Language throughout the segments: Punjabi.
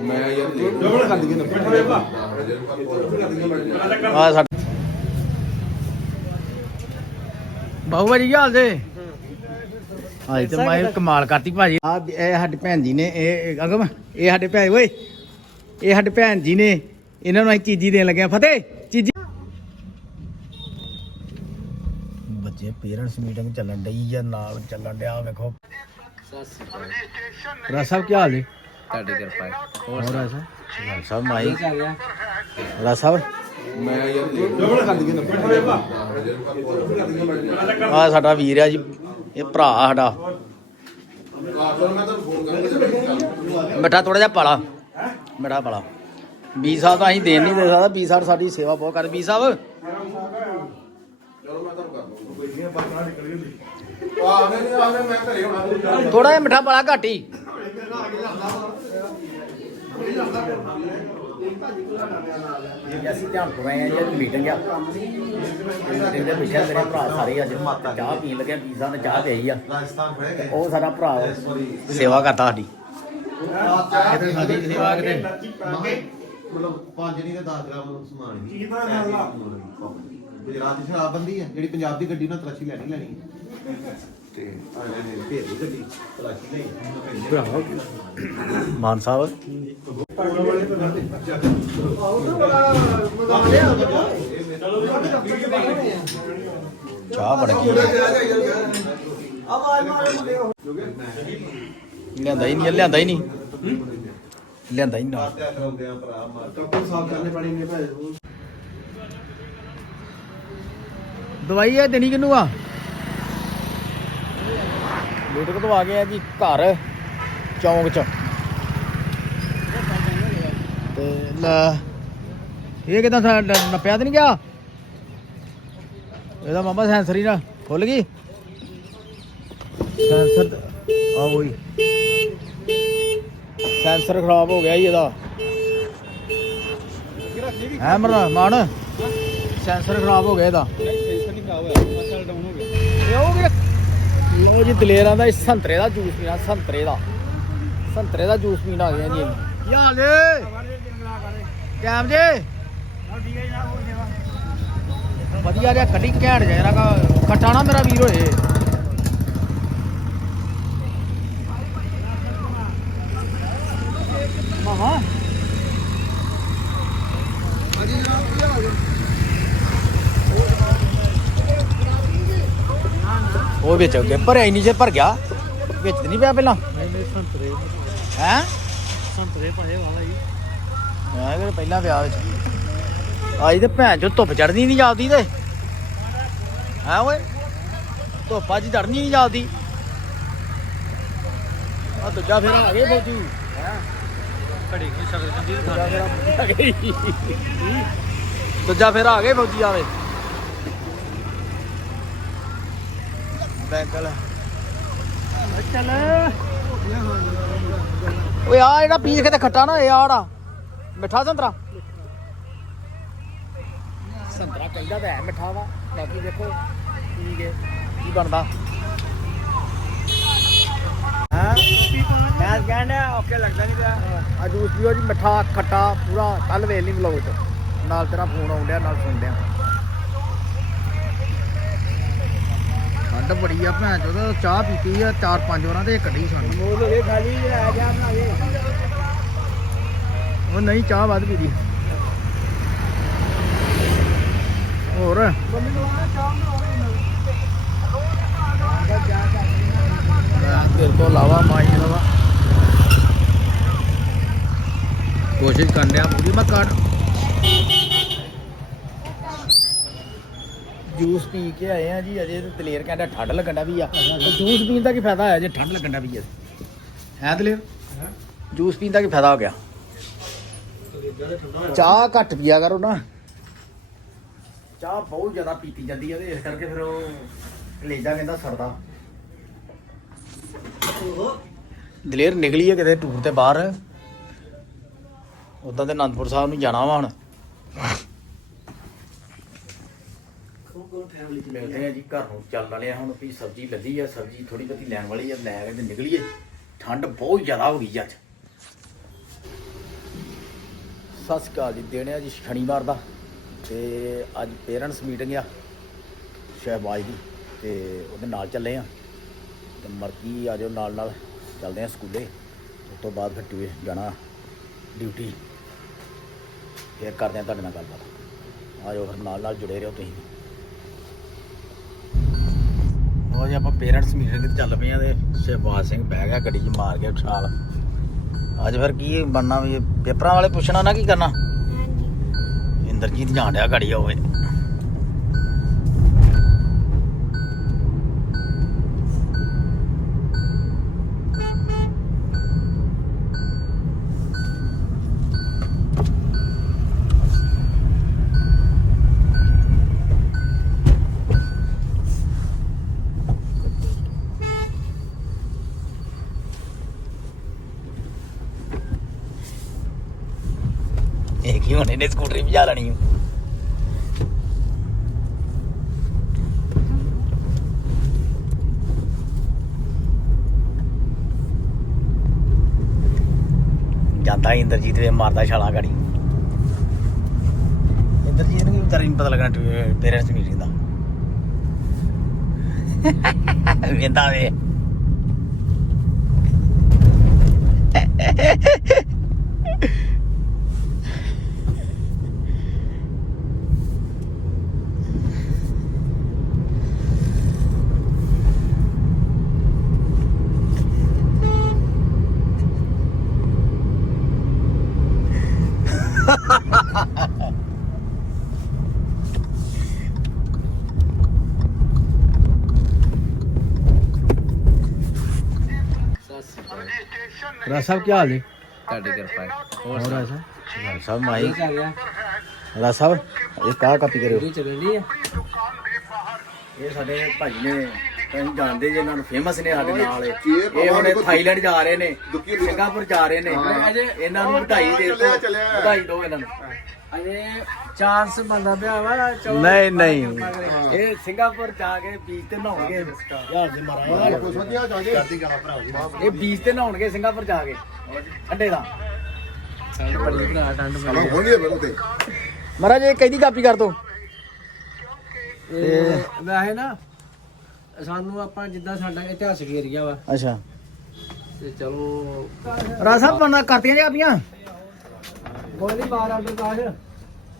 ਮੈਂ ਯਾਰ ਦੇਖ ਆ ਸਾਡਾ ਬਾਹੂ ਭਾਜੀ ਕੀ ਹਾਲ ਜੇ? ਹਾਂ। ਤੇ ਮੈਂ ਕਮਾਲ ਕਰਤੀ ਭਾਜੀ। ਆ ਇਹ ਸਾਡੀ ਭੈਣ ਜੀ ਨੇ ਇਹ ਇਹ- ਅਗਮ ਇਹ ਸਾਡੇ ਭੈਣ ਓਏ। ਇਹ ਸਾਡੇ ਭੈਣ ਜੀ ਨੇ ਇਹਨਾਂ ਨੂੰ ਅਸੀਂ ਚੀਜ਼ੀ ਦੇਣ ਲੱਗੇ ਆ ਫਤਿਹ ਚੀਜ਼ੀ ਬੱਚੇ ਪੇਰੈਂਟਸ ਮੀਟਿੰਗ ਚੱਲਣ ਡਈ ਆ ਨਾਲ ਚੱਲਣ ਡਿਆ ਵੇਖੋ। ਰਾਜ ਸਾਹਿਬ ਕੀ ਹਾਲ ਜੀ? ਤੁਹਾਡੀ ਕਿਰਪਾ ਹੈ। ਹੋਰ ਰਾਜ ਸਾਹਿਬ ਮਾਈ ਰਾਜ ਸਾਹਿਬ ਮੈਂ ਯਾਰ ਦੇਖ ਆ ਸਾਡਾ ਵੀਰ ਆ ਜੀ। ਇਹ ਭਰਾ ਸਾਡਾ। ਮਿੱਠਾ ਥੋੜਾ ਜਿਹਾ ਪਾਲਾ। ਮਿੱਠਾ ਪਾਲਾ। ਬੀ ਸਾਹਿਬ ਤਾਂ ਅਸੀਂ ਦੇਣ ਨਹੀਂ ਦੇ ਸਕਦਾ। ਬੀ ਸਾਹਿਬ ਸਾਡੀ ਸੇਵਾ ਬਹੁਤ ਕਰਦੇ ਬੀ ਸਾਹਿਬ। ਥੋੜਾ ਜਿਹਾ ਮਿੱਠਾ ਪਾਲਾ ਘੱਟ ਹੀ ਅਸੀਂ ਧਿਆਨ ਕਰ ਰਹੇ ਹਾਂ ਜੀ ਮੀਟਿੰਗ ਆ ਮੀਟਿੰਗ ਦੇ ਪਿੱਛੇ ਮੇਰੇ ਭਰਾ ਸਾਰੇ ਅੱਜ ਚਾਹ ਪੀਣ ਲੱਗੇ ਪੀਜ਼ਾ ਨੇ ਚਾਹ ਦੇਈ ਆ ਉਹ ਸਾਡਾ ਭਰਾ। ਸੇਵਾ ਕਰਦਾ ਸਾਡੀ ਕਿਤੇ ਸਾਡੀ ਸੇਵਾ ਕਿਤੇ ਮਤਲਬ ਪੰਜ ਨਹੀਂ ਤੇ 10 ਗ੍ਰਾਮ ਸਮਾਨ ਹੀ ਗੁਜਰਾਤ ਦੀ ਸ਼ਰਾਬਬੰਦੀ ਹੈ ਜਿਹੜੀ ਪੰਜਾਬ ਦੀ ਗੱਡੀ ਨਾਲ ਤਲਾਸ਼ੀ ਲੈਣੀ ਲੈਣੀ ਹੈ। ਤੇ ਨੇ ਭੇਜ ਗੱਡੀ। ਲਈ ਮਾਨ ਸਾਹਿਬ? ਚਾਹ ਬਣ ਗਈ। ਲਿਆਂਦਾ ਹੀ ਨਹੀਂ ਲਿਆਂਦਾ ਹੀ ਨਹੀਂ। ਲਿਆਂਦਾ ਹੀ ਨਾ ਆ ਦਵਾਈ ਇਹ ਦੇਣੀ ਕਿਨੂੰ ਆ? ਲੁੱਟ ਤੋਂ ਆ ਗਿਆ ਜੀ ਘਰ ਚੌਂਕ ਚ। ਤੇ ਲੈ ਇਹ ਕਿਦਾਂ ਨੱਪਿਆ ਤੇ ਨਹੀਂ ਗਿਆ? ਇਹਦਾ ਮਾਮਾ ਸੈਂਸਰ ਹੀ ਨਾ ਖੁੱਲ ਗਈ? ਸੈਂਸਰ ਆ ਹੋਈ ਸੈਂਸਰ ਖਰਾਬ ਹੋ ਗਿਆ ਜੀ ਇਹਦਾ। ਹੈ ਮਰਨਾ ਮਾਨ? ਸੈਂਸਰ ਖਰਾਬ ਹੋ ਗਿਆ ਇਹਦਾ। ਇਹ ਉਹ ਵੀ ਲੋ ਜੀ ਦਲੇਰਾਂ ਦਾ ਸੰਤਰੇ ਦਾ ਜੂਸ ਪੀਣਾ ਸੰਤਰੇ ਦਾ। ਸੰਤਰੇ ਦਾ ਜੂਸ ਪੀਣ ਆ ਗਿਆ ਜੀ। ਕੀ ਹਾਲ ਜੀ ਕੈਮ ਜੀ? ਵਧੀਆ ਜਿਹਾ ਕੱਢੀ ਘੈਂਟ ਜਿਹਾ ਜਰਾ ਖੱਟਾ ਨਾ ਮੇਰਾ ਵੀਰ ਹੋਏ ਮਾਮਾ ਵਿੱਚ ਅੱਗੇ। ਭਰਿਆ ਹੀ ਨਹੀਂ ਜੇ ਭਰ ਗਿਆ। ਵਿੱਚ ਤੇ ਨਹੀਂ ਪਿਆ ਪਹਿਲਾਂ। ਸੰਤਰੇ ਹੈ? ਸੰਤਰੇ ਭਾਏ ਵਾਲਾ ਜੀ। ਮੈਂ ਕਿਹਾ ਪਹਿਲਾਂ ਪਿਆ ਵਿੱਚ। ਆਈ ਤੇ ਭੈਣ ਚੋ ਧੁੱਪ ਚੜਨੀ ਨਹੀਂ ਜਾਂਦੀ ਤੇ। ਹੈ ਓਏ? ਧੁੱਪ ਅੱਜ ਚੜਨੀ ਨਹੀਂ ਜਾਂਦੀ ਆ ਦੂਜਾ ਫੇਰ ਆ ਗਏ ਫੌਜੀ। ਘੜੀ ਕੋਈ ਸ਼ਕਲ ਚੰਦੀ ਫੇਰ ਆ ਦੂਜਾ ਫੇਰ ਆ ਗਏ ਫੌਜੀ ਆਵੇ ਬੈਂਕਲ ਚੱਲ। ਓਏ ਆ ਜਿਹੜਾ ਪੀਸ ਕਿਤੇ ਖੱਟਾ ਨਾ ਇਹ ਆੜਾ ਮਿੱਠਾ ਸੰਤਰਾ। ਸੰਤਰਾ ਚਾਹੀਦਾ ਤਾਂ ਹੈ ਮਿੱਠਾ ਵਾ। ਬਾਕੀ ਦੇਖੋ ਕੀ ਕੇ ਕੀ ਬਣਦਾ। ਹਾਂ? ਮੈਂ ਕਹਿੰਦਾ ਓਕੇ ਲੱਗਦਾ ਨਹੀਂ ਪਿਆ। ਆ ਜੂਸ ਪੀਓ ਜੀ ਮਿੱਠਾ ਖੱਟਾ ਪੂਰਾ ਕੱਲ ਵੇਲ ਨਹੀਂ ਵਲੋਗ ਚ। ਨਾਲ ਤੇਰਾ ਫੋਨ ਆਉਣ ਡਿਆ ਨਾਲ ਸੁਣ ਡਿਆ ਬੜੀ ਆ ਭੈਣ ਚੋਦ ਚਾਹ ਪੀਤੀ ਆ, ਚਾਰ ਪੰਜ ਵਾਰਾਂ ਤੇ ਇਹ ਕੱਢੀ ਸਾਨੂੰ। ਮੋਲ ਵੇ ਖਾਲੀ ਆ ਜਾ ਬਣਾਵੇ ਉਹ ਨਹੀਂ, ਚਾਹ ਵੱਧ ਪੀਦੀ ਹੋਰ? ਤੇਰੇ ਤੋਂ ਇਲਾਵਾ ਮਾਈ ਦਾ ਕੋਸ਼ਿਸ਼ ਕਰਨ ਡਿਆ ਪੂਰੀ ਮੈਂ ਕਰ ਜੂਸ ਪੀ ਕੇ ਆਏ ਆ ਜੀ, ਅਜੇ ਤੇ ਦਲੇਰ ਕਹਿੰਦਾ ਠੰਡ ਲੱਗਣ ਵੀ ਆ। ਤੇ ਜੂਸ ਪੀਣ ਦਾ ਕੀ ਫਾਇਦਾ ਹੋਇਆ ਜੇ ਠੰਡ ਲੱਗਣ ਵੀ ਆ? ਹੈ ਦਲੇਰ? ਜੂਸ ਪੀਣ ਦਾ ਕੀ ਫਾਇਦਾ ਹੋ ਗਿਆ? ਚਾਹ ਘੱਟ ਪੀਆ ਕਰੋ ਨਾ। ਚਾਹ ਬਹੁਤ ਜ਼ਿਆਦਾ ਪੀਤੀ ਜਾਂਦੀ ਹੈ ਤੇ ਇਸ ਕਰਕੇ ਫਿਰ ਉਹ ਕਲੇਜਾ ਕਹਿੰਦਾ ਸਰਦਾ। ਦਲੇਰ ਨਿਕਲੀ ਹੈ ਕਿਤੇ ਟੂਰ ਤੇ ਬਾਹਰ। ਉਦਾਂ ਤੇ ਅਨੰਦਪੁਰ ਸਾਹਿਬ ਨੂੰ ਜਾਣਾ ਵਾ ਹੁਣ। ਮਿਲਦੇ ਆ। ਜੀ ਘਰ ਨੂੰ ਚੱਲ ਵਾਲੇ ਆ ਹੁਣ ਵੀ ਸਬਜ਼ੀ ਲੱਦੀ ਆ ਸਬਜ਼ੀ ਥੋੜੀ ਬਹੁਤੀ ਲੈਣ ਵਾਲੀ ਆ ਲੈ ਕੇ ਤੇ ਨਿਕਲੀਏ। ਠੰਡ ਬਹੁਤ ਜ਼ਿਆਦਾ ਹੋ ਗਈ ਅੱਜ। ਸਤਿ ਸ਼੍ਰੀ ਅਕਾਲ ਜੀ ਦਿਨ ਹੈ ਜੀ ਸ਼ਨੀਵਾਰ ਦਾ ਤੇ ਅੱਜ ਪੇਰੈਂਟਸ ਮੀਟਿੰਗ ਆ ਸ਼ਹਿਬਾਜ਼ ਦੀ ਤੇ ਉਹਦੇ ਨਾਲ ਚੱਲੇ ਆ। ਤੇ ਮਰਕੀ ਆ ਜਾਓ ਨਾਲ ਨਾਲ ਚੱਲਦੇ ਆ ਸਕੂਲੇ। ਉਸ ਤੋਂ ਬਾਅਦ ਫਿਰ ਟਿਊ ਜਾਣਾ ਡਿਊਟੀ ਫੇਰ ਕਰਦੇ ਆ ਤੁਹਾਡੇ ਨਾਲ ਗੱਲਬਾਤ। ਆ ਜਾਓ ਫਿਰ ਨਾਲ ਨਾਲ ਜੁੜੇ ਰਹੋ ਤੁਸੀਂ ਉਹ ਜੀ ਆਪਾਂ ਪੇਰੈਂਟਸ ਮੀਟਿੰਗ ਤੇ ਚੱਲ ਪਏ ਆ ਤੇ ਸ਼ਹਿਬਾਜ਼ ਸਿੰਘ ਬਹਿ ਗਿਆ ਗੱਡੀ 'ਚ ਮਾਰ ਗਿਆ ਛਾਲ। ਅੱਜ ਫਿਰ ਕੀ ਬਣਨਾ ਵੀ ਪੇਪਰਾਂ ਵਾਲੇ ਪੁੱਛਣਾ ਨਾ ਕੀ ਕਰਨਾ? ਇੰਦਰਜੀਤ ਜਾਣ ਡਿਆ ਗਾੜੀ ਹੋਵੇ ਇਹਨੇ ਸਕੂਟਰੀ ਭਜਾ ਲੈਣੀ ਓ। ਜਾਂਦਾ ਇੰਦਰਜੀਤ ਵੇ ਮਾਰਦਾ ਛਾਲਾਂ ਗਾੜੀ। ਇੰਦਰਜੀਤ ਨੂੰ ਵੀ ਨਹੀਂ ਪਤਾ ਲੱਗਣਾ ਪੇਰੈਂਟਸ ਮੀਟਿੰਗ ਦਾ ਵੇਂਦਾ ਵੇ। ਰਾਜ ਸਾਹਿਬ ਕੀ ਹਾਲ ਹੈ ਤੁਹਾਡੀ ਕਿਰਪਾ ਹੈ। ਹੋਰ ਰਾਜ ਸਾਹਿਬ ਰਾਜ ਸਾਹਿਬ? ਮਾਈ। ਆ ਗਿਆ ਰਾਜ ਸਾਹਿਬ ਇਹ ਕਾਹ ਕਾਪੀ ਕਰਿਓ। ਇਹ ਚੱਲਣੀ ਆ। ਇਹ ਸਾਡੇ ਭਾਜੀ ਨੇ ਤੁਸੀਂ ਜਾਣਦੇ ਜੇ ਇਹਨਾਂ ਨੂੰ ਫੇਮਸ ਨੇ ਸਾਡੇ ਨਾਲ ਇਹ। ਹੁਣੇ ਥਾਈਲੈਂਡ ਜਾ ਰਹੇ ਨੇ ਸਿੰਗਾਪੁਰ ਜਾ ਰਹੇ ਨੇ। ਇਹਨਾਂ ਨੂੰ ਵਧਾਈ ਦੇ ਵਧਾਈ ਦਿਓ ਇਹਨਾਂ ਨੂੰ। ਅਜੇ ਚਾਂਸ ਬੰਦਾ ਪਿਆ ਵਾ ਨਹੀਂ ਨਹੀਂ। ਇਹ ਸਿੰਗਾਪੁਰ ਜਾ ਕੇ ਬੀਚ ਤੇ ਨਹਾਉਣਗੇ। ਯਾਰ ਜੀ ਮਹਾਰਾਜ ਕੁਛ ਵਧੀਆ ਜਾ ਕੇ। ਕਰਦੀ ਗਾਣਾ ਭਰਾ ਜੀ। ਇਹ ਬੀਚ ਤੇ ਨਹਾਉਣਗੇ ਸਿੰਗਾਪੁਰ ਜਾ ਕੇ। ਠੰਡੇ ਦਾ। ਠੰਡ ਤੇ ਮਹਾਰਾਜ ਇਹ ਕਿਹਦੀ ਕਾਪੀ ਕਰ ਦੋ? ਤੇ ਵੈਸੇ ਨਾ ਸਾਨੂੰ ਆਪਾਂ ਜਿੱਦਾਂ ਸਾਡਾ ਇਤਿਹਾਸਿਕ ਏਰੀਆ ਵਾ। ਅੱਛਾ। ਤੇ ਚਲੋ ਰਾਜ ਸਾਹਿਬ ਬਣਾ ਕਰਤੀਆਂ ਜੀ ਕਾਪੀਆਂ ਕੋਈ ਨਹੀਂ ਬਾਹਰ ਆਰਡਰ ਕਾਸ਼।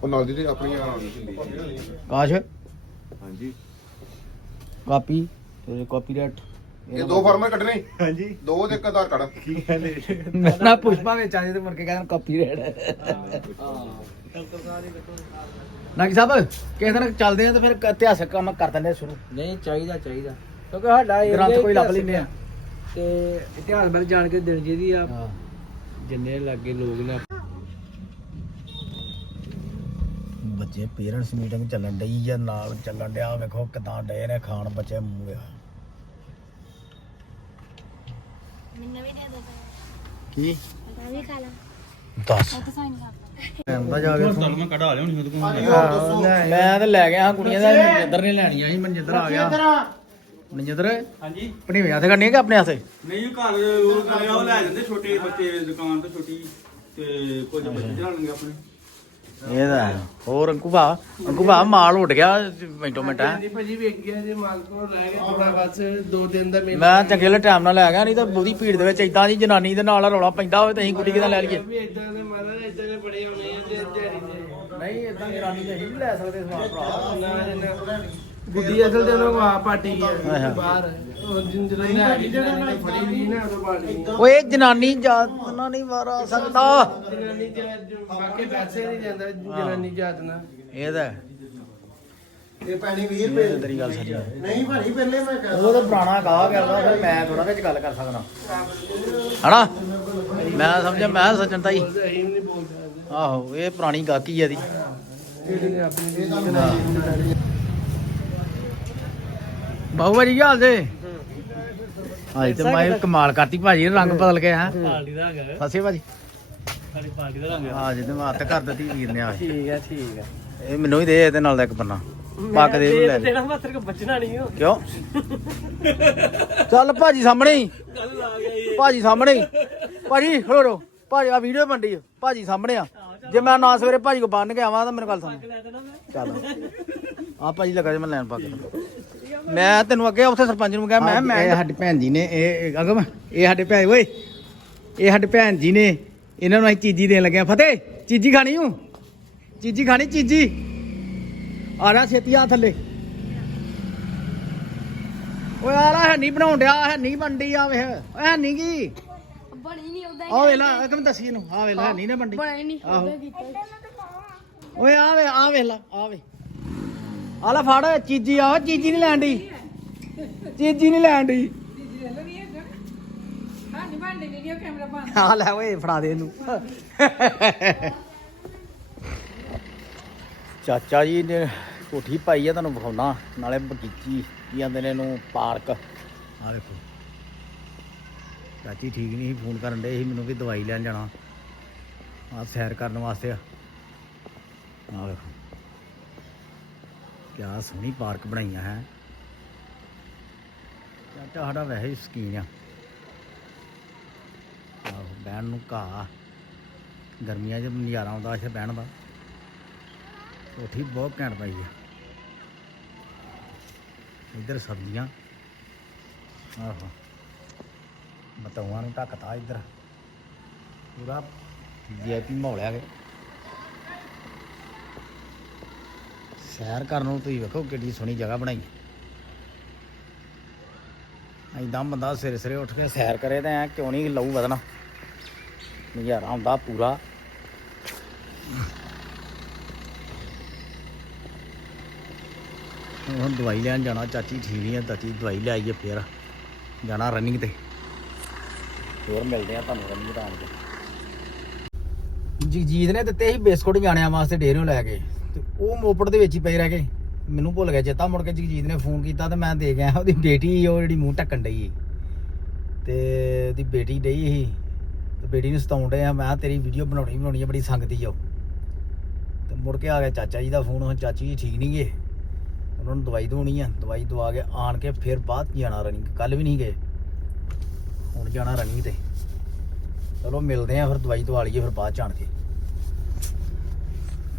ਉਹ ਨਾਲ ਦੀ ਤੇ ਆਪਣੀਆਂ ਕਾਸ਼? ਹਾਂਜੀ। ਕਾਪੀ ਤੇ ਕਾਪੀਰਾਈਟ ਇਹ ਦੋ ਫਾਰਮਰ ਕੱਢਣੇ। ਹਾਂਜੀ। ਦੋ ਤੇ ਇੱਕ ਆਧਾਰ ਕਾਰਡ। ਮੈਂ ਨਾ ਪੁਸ਼ਪਾ ਵਿੱਚ ਆ ਜੇ ਤੇ ਮੁੜ ਕੇ ਕਹਿੰਦਾ ਕਾਪੀਰਾਈਟ ਨਾਗੀ ਸਾਹਿਬ ਕਿਸੇ ਦਿਨ ਚੱਲਦੇ ਆ ਤੇ ਫਿਰ ਇਤਿਹਾਸਕ ਕੰਮ ਕਰ ਦਿੰਦੇ ਆ ਸ਼ੁਰੂ। ਨਹੀਂ ਚਾਹੀਦਾ ਚਾਹੀਦਾ। ਕਿਉਂਕਿ ਸਾਡਾ area ਗ੍ਰੰਥ ਕੋਈ ਲੱਭ ਇਤਿਹਾਸਿਕ ਲੈਨੇ ਆ। ਤੇ ਇਤਿਹਾਸ ਬਾਰੇ ਜਾਣ ਕੇ ਦਿਲ ਜਿਹਦੀ ਆ। ਜਿੰਨੇ ਲੱਗੇ ਲੋਕ ਨੇ ਬੱਚੇ ਪੇਰੈਂਟਸ ਮੀਟਿੰਗ ਚੱਲਣ ਡਈ ਜਾਂ ਨਾਲ ਚੱਲਣ ਡਿਆ। ਵੇਖੋ ਕਿਦਾਂ ਡੇ ਨੇ ਖਾਣ ਬੱਚੇ ਮੂੰਹ ਆ ਮੈਨੂੰ ਵੀ ਦੇ ਦੋ। ਕੀ? ਮੈਂ ਵੀ ਖਾ ਲਾਂ। ਦੱਸ। ਉਹ ਤਾਂ ਸਾਈਨ ਕਰ ਮੈਂ ਜਾ ਕੇ ਮੈਂ ਕਢਾ ਲਿਆ ਮੈਂ ਤਾਂ ਲੈ ਗਿਆ ਹਾਂ ਕੁੜੀਆਂ ਦਾ ਮਨਜਿੰਦਰ ਨੇ ਲੈਣੀਆਂ ਸੀ ਮਨਜਿੰਦਰ ਆ ਗਿਆ। ਮਨਜਿੰਦਰ। ਹਾਂਜੀ। ਭਣੀਵੇਂ ਹੱਥ ਕਰਨੀ ਹੈ ਕਿ ਆਪਣੇ ਹੱਥੇ? ਨਹੀਂ ਘਰ ਉਹ ਲੈ ਜਾਂਦੇ ਛੋਟੇ ਬੱਚੇ ਦੁਕਾਨ ਤੋਂ ਛੋਟੀ ਤੇ ਕੁਝ ਬੱਚੇ ਚਲਾ ਲੈਣਗੇ ਆਪਣੇ। ਇਹ ਤਾਂ। ਹੋਰ ਅੰਕੂ ਭਾ? ਅੰਕੂ ਭਾ ਮਾਲ ਉੱਡ ਗਿਆ। ਮਿੰਟੋ ਮਿੰਟ ਹੈਂ। ਭਾਜੀ ਵੇਖ ਗਿਆ ਜੇ ਮਾਲਕੋ ਰਹਿ ਗਿਆ ਥੋੜਾ ਬਸ ਦੋ ਦਿਨ ਦਾ ਮੈਂ ਚੰਗੇ ਵਾਲੇ ਟਾਈਮ ਨਾਲ ਲੈ ਗਿਆ ਨਹੀਂ ਤਾਂ ਬਹੁਤੀ ਭੀੜ ਦੇ ਵਿੱਚ ਇਦਾਂ ਦੀ ਜਨਾਨੀ ਦੇ ਨਾਲ ਰੌਲਾ ਪੈਂਦਾ ਹੋਵੇ ਤਾਂ ਅਸੀਂ ਗੁੱਡੀ ਕਿਦਾਂ ਲੈ ਲਈਏ? ਵੀ ਇਦਾਂ ਦੇ ਮਹਾਰਾਜ ਇਦਾਂ ਦੇ ਬੜੇ ਆਉਣੇ ਆ ਤੇ ਦਿਹਾੜੀ ਦੇ ਨਹੀਂ ਇਦਾਂ ਜਨਾਨੀ ਦੇ ਅਸੀਂ ਨਹੀਂ ਲੈ ਸਕਦੇ ਸਮਾਨ ਭਰਾ। ਗੁੱਡੀ ਅਸਲ ਤੇ ਉਹਨਾਂ ਵਾ ਪਾਟੀ ਹਾਂ। ਗਿਆ ਬਾਹਰ। ਉਹ ਜਿੰਦਰ ਨੇ ਆ ਜਨਾਨੀ ਫੜੀ ਨਹੀਂ ਨਾ ਉਹ ਪਾਟੀ ਓਏ ਜਨਾਨੀ ਜਾਤ ਨਾ ਨਹੀਂ ਮਾਰਾ ਸਕਦਾ ਜਨਾਨੀ ਜਾਤ ਬਾਕੀ ਪੈਸੇ ਨਹੀਂ ਜਾਂਦਾ ਜਨਾਨੀ ਜਾਤ ਨਾਲ। ਇਹ ਤਾਂ। ਇਹ ਪੈਣੀ 20 ਰੁਪਏ ਤੇਰੀ ਗੱਲ ਸੱਚੀ ਹੈ ਨਹੀਂ ਭਾਈ ਪਹਿਲੇ ਮੈਂ ਉਹ ਤਾਂ ਪੁਰਾਣਾ ਗਾ ਵਾ, ਫਿਰ ਮੈਂ ਥੋੜਾ ਵਿੱਚ ਗੱਲ ਕਰ ਸਕਦਾ। ਹਨਾ? ਮੈਂ ਸਮਝਿਆ ਮੈਂ ਸੱਜਣ ਤਾਈ। ਆਹੋ ਇਹ ਪੁਰਾਣੀ ਗਾਕੀ ਹੈ ਦੀ ਆਪਣੀ ਜਨਾਨੀ ਬਾਹੂ ਭਾਜੀ ਕੀ ਹਾਲ ਜੇ। ਅੱਜ ਤੇ ਮੈਂ ਕਮਾਲ ਕਰਤੀ ਭਾਜੀ ਰੰਗ ਬਦਲ ਗਿਆ ਹੈ। ਪਾਰਟੀ ਦਾ ਹੈਗਾ ਫਸੇ ਭਾਜੀ। ਸਾਡੀ ਪਾਰਟੀ ਦਾ ਰੰਗ ਆ। ਜਿੱਦ ਮੈਂ ਹੱਥ ਕਰ ਦਿੱਤੀ ਵੀਰ ਨੇ ਆ ਠੀਕ ਹੈ ਠੀਕ ਹੈ ਇਹ ਮੈਨੂੰ ਹੀ ਦੇ ਇਹਦੇ ਨਾਲ ਦਾ ਇੱਕ ਪੰਨਾ ਪੱਕ ਦੇ ਇਹਨੂੰ ਲੈ ਲੈ। ਤੇਰਾ ਮਾਤਰ ਕੋ ਬਚਣਾ ਨਹੀਂ ਹੋ ਕਿਉਂ? ਚੱਲ ਭਾਜੀ ਸਾਹਮਣੇ ਹੀ। ਭਾਜੀ ਸਾਹਮਣੇ ਹੀ। ਭਾਜੀ ਖੜੋ ਰੋ। ਭਾਜੀ ਆ ਵੀਡੀਓ ਬਣਦੀ ਆ। ਭਾਜੀ ਸਾਹਮਣੇ ਆ। ਜੇ ਮੈਂ ਨਾ ਸਵੇਰੇ ਭਾਜੀ ਕੋ ਬੰਨ ਕੇ ਆਵਾਂ ਤਾਂ ਮੈਨੂੰ ਗੱਲ ਸੁਣ ਚੱਲ। ਆ ਭਾਜੀ ਲੱਗਾ ਜੇ ਮੈਂ ਲੈਣ ਪਾ ਕੇ। ਮੈਂ ਤੈਨੂੰ ਅੱਗੇ ਉੱਥੇ ਸਰਪੰਚ ਨੂੰ ਕਿਹਾ ਮੈਂ ਮੈਂ ਇਹ ਸਾਡੀ ਭੈਣ ਜੀ ਨੇ ਇਹ ਅਗਮ ਇਹ ਸਾਡੇ ਭੈਣ ਓਏ ਇਹ ਸਾਡੇ ਭੈਣ ਜੀ ਨੇ ਇਹਨਾਂ ਨੂੰ ਅਸੀਂ ਚੀਜੀ ਦੇਣ ਲੱਗੇ ਆ। ਫਤਿਹ ਚੀਜੀ ਖਾਣੀ ਹੂੰ? ਚੀਜੀ ਖਾਣੀ ਚੀਜੀ? ਆ ਜਾ ਛੇਤੀ ਆ ਥੱਲੇ। ਓਏ ਆ ਲੈ ਹੈ ਨਹੀਂ ਬਣਾਉਣ ਡਿਆ ਹੈ ਨਹੀਂ ਬੰਡੀ ਆ ਵੇਖ ਓਏ ਹੈ ਨਹੀਂ ਕੀ? ਬਣੀ ਨਹੀਂ ਉਹਦਾ ਆ ਵੇਲਾ ਅਗਮ ਦੱਸੀ ਇਹਨੂੰ ਆ ਵੇਲਾ ਹੈ ਨਹੀਂ ਨਾ ਬੰਡੀ ਬਣੀ ਨਹੀਂ ਆਹੋ। ਉਹਦਾ ਕੀਤਾ। ਓਏ ਆ ਵੇ ਆ ਵੇਖ ਲਾ ਆ ਵੇ ਆ ਲੈ ਫੜ, ਚੀਜੀ ਆ, ਚੀਜੀ ਨਹੀਂ ਲੈਣ ਦੀ ਚੀਜੀ ਨਹੀਂ ਲੈਣ ਦੀ ਆ ਲੈ ਓਏ, ਫੜਾ ਦੇ ਇਹਨੂੰ। ਚਾਚਾ ਜੀ ਨੇ ਕੋਠੀ ਪਾਈ ਆ, ਤੁਹਾਨੂੰ ਵਿਖਾਉਣਾ। ਨਾਲੇ ਬਗੀਚੀ, ਕੀ ਜਾਂਦੇ ਨੇ ਇਹਨੂੰ, ਪਾਰਕ। ਆ ਵੇਖੋ ਚਾਚੀ ਠੀਕ ਨਹੀਂ ਸੀ, ਫੋਨ ਕਰਨ ਦੇ ਸੀ, ਮੈਨੂੰ ਵੀ ਦਵਾਈ ਲੈਣ ਜਾਣਾ। ਆ ਸੈਰ ਕਰਨ ਵਾਸਤੇ ਆ। ਆਹ ਵੇਖੋ ਕਿਆ ਸੋਹਣੀ ਪਾਰਕ ਬਣਾਈਆਂ ਹੈ। ਚਾਚਾ ਸਾਡਾ ਵੈਸੇ ਹੀ ਸਕੀਨ ਆ। ਆਹੋ, ਬਹਿਣ ਨੂੰ ਘਾਹ ਗਰਮੀਆਂ 'ਚ ਨਜ਼ਾਰਾ ਆਉਂਦਾ ਇੱਥੇ ਬਹਿਣ ਦਾ। ਕੋਠੀ ਬਹੁਤ ਘੈਂਟ ਪਾਈ ਆ। ਇੱਧਰ ਸਬਜ਼ੀਆਂ। ਆਹੋ। ਬਤਾਵਾਂ ਨੂੰ ਢੱਕਤਾ ਇੱਧਰ। ਪੂਰਾ ਵੀਆਈਪੀ ਮਾਹੌਲ ਆ ਗਿਆ ਸੈਰ ਕਰਨ ਨੂੰ ਤੁਸੀਂ ਵੇਖੋ ਕਿੱਡੀ ਸੋਹਣੀ ਜਗ੍ਹਾ ਬਣਾਈ। ਐਦਾਂ ਬੰਦਾ ਸਵੇਰੇ ਸਵੇਰੇ ਉੱਠ ਕੇ ਸੈਰ ਕਰੇ ਤਾਂ ਐ ਕਿਉਂ ਨਹੀਂ ਲਊ ਵਧਣਾ। ਨਜ਼ਾਰਾ ਹੁੰਦਾ ਪੂਰਾ। ਹੁਣ ਦਵਾਈ ਲੈਣ ਜਾਣਾ, ਚਾਚੀ ਠੀਕ ਨਹੀਂ ਹੈ ਚਾਚੀ ਦਵਾਈ ਲੈ ਆਈਏ ਫੇਰ। ਜਾਣਾ ਰਨਿੰਗ ਤੇ। ਫੇਰ ਮਿਲਦੇ ਆ ਤੁਹਾਨੂੰ ਰਨਿੰਗ ਤਾਂ ਆਣ ਕੇ। ਜਗਜੀਤ ਨੇ ਦਿੱਤੇ ਸੀ ਬਿਸਕੁਟ ਜਾਣਿਆਂ ਵਾਸਤੇ ਡੇਰਿਓਂ ਲੈ ਕੇ। ਉਹ ਮੋਪੜ ਦੇ ਵਿੱਚ ਹੀ ਪਏ ਰਹਿ ਗਏ। ਮੈਨੂੰ ਭੁੱਲ ਗਿਆ, ਚੇਤਾ ਮੁੜ ਕੇ ਜਗਜੀਤ ਨੇ ਫੋਨ ਕੀਤਾ ਤੇ ਮੈਂ ਦੇ ਗਿਆ। ਉਹਦੀ ਬੇਟੀ ਉਹ ਜਿਹੜੀ ਮੂੰਹ ਢੱਕਣ ਡਈ ਸੀ। ਤੇ ਉਹਦੀ ਬੇਟੀ ਡਈ ਸੀ। ਤੇ ਬੇਟੀ ਨੂੰ ਸਤਾਉਣ ਡਏ ਆ, ਮੈਂ ਕਿਹਾ ਤੇਰੀ ਵੀਡੀਓ ਬਣਾਉਣੀ ਬਣਾਉਣੀ ਆ, ਬੜੀ ਸੰਗਤੀ ਆ ਉਹ। ਤੇ ਮੁੜ ਕੇ ਆ ਗਿਆ ਚਾਚਾ ਜੀ ਦਾ ਫੋਨ ਉਹ ਚਾਚੀ ਜੀ ਠੀਕ ਨਹੀਂ ਗਏ ਉਹਨਾਂ ਨੂੰ ਦਵਾਈ ਦਵਾਉਣੀ ਆ, ਦਵਾਈ ਦਵਾ ਕੇ ਆਣ ਕੇ ਫਿਰ ਬਾਅਦ ਜਾਣਾ ਰਨਿੰਗ ਕੱਲ ਵੀ ਨਹੀਂ ਗਏ। ਹੁਣ ਜਾਣਾ ਰਨਿੰਗ ਤੇ। ਚਲੋ ਮਿਲਦੇ ਆ, ਫਿਰ ਦਵਾਈ ਦਵਾ ਲਈਏ, ਫਿਰ ਬਾਅਦ ਚ ਆਣ ਕੇ।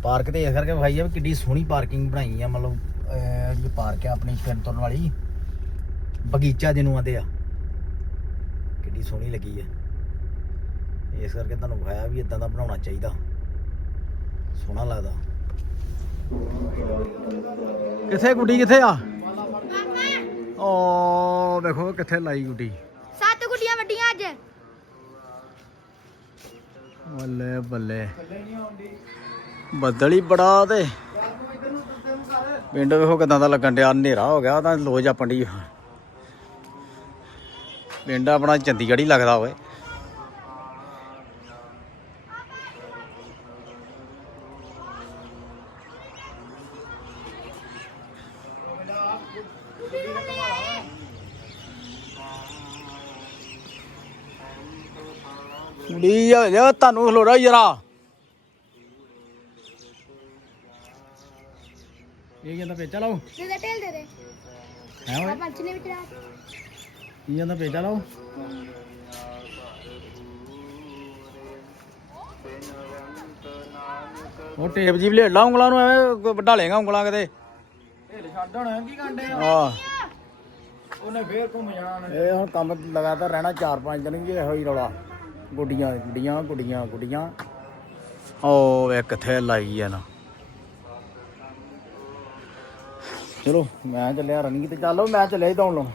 ਪਾਰਕ ਤੇ ਇਸ ਕਰਕੇ ਵਿਖਾਈ ਆ ਵੀ ਕਿੱਡੀ ਸੋਹਣੀ ਪਾਰਕਿੰਗ ਬਣਾਈ ਆ ਮਤਲਬ ਜਿਹੜੀ ਪਾਰਕ ਆ ਆਪਣੀ ਫਿਰਨ ਤੁਰਨ ਵਾਲੀ ਬਗੀਚਾ ਜਿਹਨੂੰ ਆਂਦੇ ਆ। ਕਿੱਡੀ ਸੋਹਣੀ ਲੱਗੀ ਆ। ਇਸ ਕਰਕੇ ਤੁਹਾਨੂੰ ਵਿਖਾਇਆ ਵੀ ਇਦਾਂ ਦਾ ਬਣਾਉਣਾ ਚਾਹੀਦਾ। ਸੋਹਣਾ ਲੱਗਦਾ। ਕਿੱਥੇ ਗੁੱਡੀ ਕਿੱਥੇ ਆ? ਓ ਵੇਖੋ ਕਿੱਥੇ ਲਾਈ ਗੁੱਡੀ। ਸੱਤ ਗੁੱਡੀਆਂ ਵੱਡੀਆਂ ਅੱਜ। ਬੱਲੇ ਬੱਲੇ। ਬੱਦਲ ਹੀ ਬੜਾ ਤੇ। ਪਿੰਡ ਵੇਖੋ ਕਿਦਾਂ ਦਾ ਲੱਗਣ ਡਿਆ, ਹਨੇਰਾ ਹੋ ਗਿਆ, ਤਾਂ ਲੋ ਆਪਣ ਦੀ ਪਿੰਡ ਆਪਣਾ ਚੰਡੀਗੜ੍ਹ ਹੀ ਲੱਗਦਾ ਓਏ। ਕੁੜੀ ਜਾ ਤੁਹਾਨੂੰ ਖਲੋੜਾ ਯਾਰਾ ਇਹ ਕਹਿੰਦਾ ਪੇਚਾ ਲਾਓ ਦੇ ਦੇ ਢੇਲ ਦੇ ਦੇ। ਹੈ ਆ ਓਏ ਪੰਜ ਨੇ ਵਿੱਚ ਰਾਤ ਕੀ ਕਹਿੰਦਾ ਪੇਚਾ ਲਾਓ। ਉਹ ਟੇਪ ਜੀ ਲੈ ਲਾ ਉਂਗਲਾਂ ਨੂੰ ਐਵੇਂ ਢਾਲੇਗਾ ਉਂਗਲਾਂ ਕਿਤੇ। ਛੱਡ ਹੁਣ ਕੀ ਕਾਂਡੇ ਆ ਉਹਨੇ ਫੇਰ ਘੁੰਮ ਜਾਣਾ ਇਹ ਹੁਣ ਕੰਮ ਲਗਾਤਾਰ ਰਹਿਣਾ 4-5 ਦਿਨ ਜੀ ਇਹੋ ਹੀ ਰੌਲਾ। ਗੁੱਡੀਆਂ ਗੁੱਡੀਆਂ ਗੁੱਡੀਆਂ ਗੁੱਡੀਆਂ। ਓ ਵੇ ਕਿੱਥੇ ਲਾਈ ਆ ਨਾ। ਚਲੋ ਮੈਂ ਚੱਲਿਆ ਰਨਿੰਗ ਤੇ। ਚੱਲੋ ਮੈਂ ਚੱਲਿਆ ਦੌੜ ਲਾਉਣ